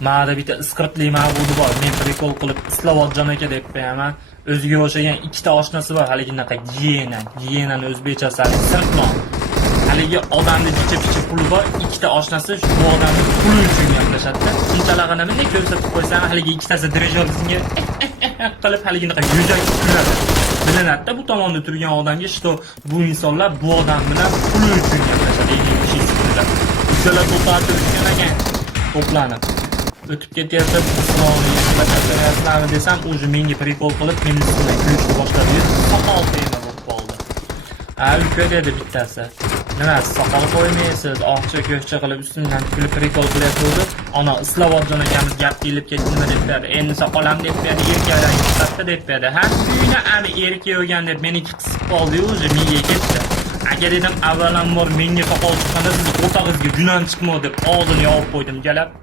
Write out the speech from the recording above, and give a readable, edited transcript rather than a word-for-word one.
Ma'da bitta isqirtli ma'budi bor. Men prikol qilib Islovodjon aka deb qo'yaman. O'ziga o'xshagan ikkita oshnasi bor, haliginaqa giyenani o'zbekchasi sirtmon. Haligi odamni jicha-picha puli bor, ikkita oshnasi bu odamni puli uchun gaplashadi. Shunchaligini bunday ko'rsatib qo'ysam, haligi ikkitasi dirijorsinga qilib haliginaqa yuzak kuladi. Bilinadi bu tomonda turgan odamga, что bu insonlar bu odam bilan puli uchun gaplashadi. Uchala to'xtatib ekan, to'planib o'tib ketyapti, islohni desam, o'zi menga prikol qilib, meni ustidan kulishni boshladi. Soqol tema bo'lib qoldi. Uka dedi bittasi. Nima, soqol qo'ymaysiz, oqcha ko'kcha qilib ustidan kulib prikol qilyapti. Ana Islovodjon akamiz gap kelib ketdimi deb berdi. Endi soqolam deb berdi, erkakdan chiqdi deb berdi. Ha, uyni ani erkak yo'gan deb meni qisib qoldi, o'zi menga ketdi. Agar dedim avvalambor menga soqol chiqqanda siz o'rtog'ingizga gunon chiqmo deb og'zini yopib qo'ydim galab.